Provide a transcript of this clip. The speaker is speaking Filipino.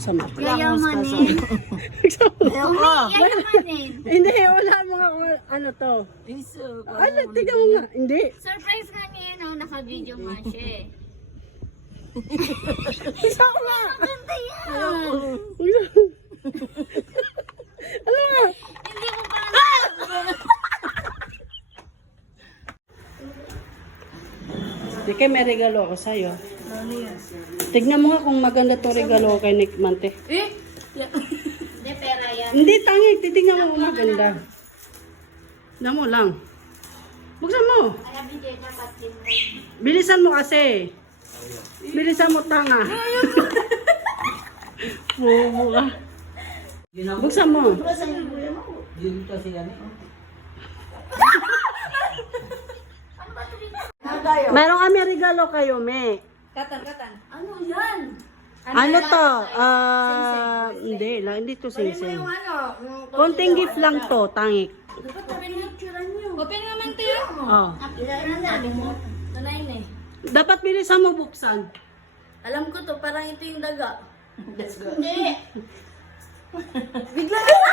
Buksan mo. Yayamanin. Yayamanin. Hindi, wala mga ano to. Ano, tignan mo nga. Hindi. Surprise nga niya yun, oh. Naka-video nga siya eh. Buksan mo nga. Maganda yan. Ano nga? Hindi ko pa Di kay may regalo ako sa'yo. Tignan mo nga kung maganda to regalo kay Nick Mante. Hindi, pera yan. Hindi, tangi. Titignan mo kung maganda. Tignan mo lang. Buksan mo. Alam niyo, dapat din. Bilisan mo kasi. Bilisan mo, tanga. Bobo ka. Buksan mo. Meron kami regalo kayo, Me. Ano yan? Ano to? Hindi to sing-sing. Konting gift lang to, tangik. Open naman to yun. Oh. Ano na? Tunay na eh. Dapat bilisan mo buksan. Alam ko to, parang ito yung daga. Let's go. Hindi. Bigla na!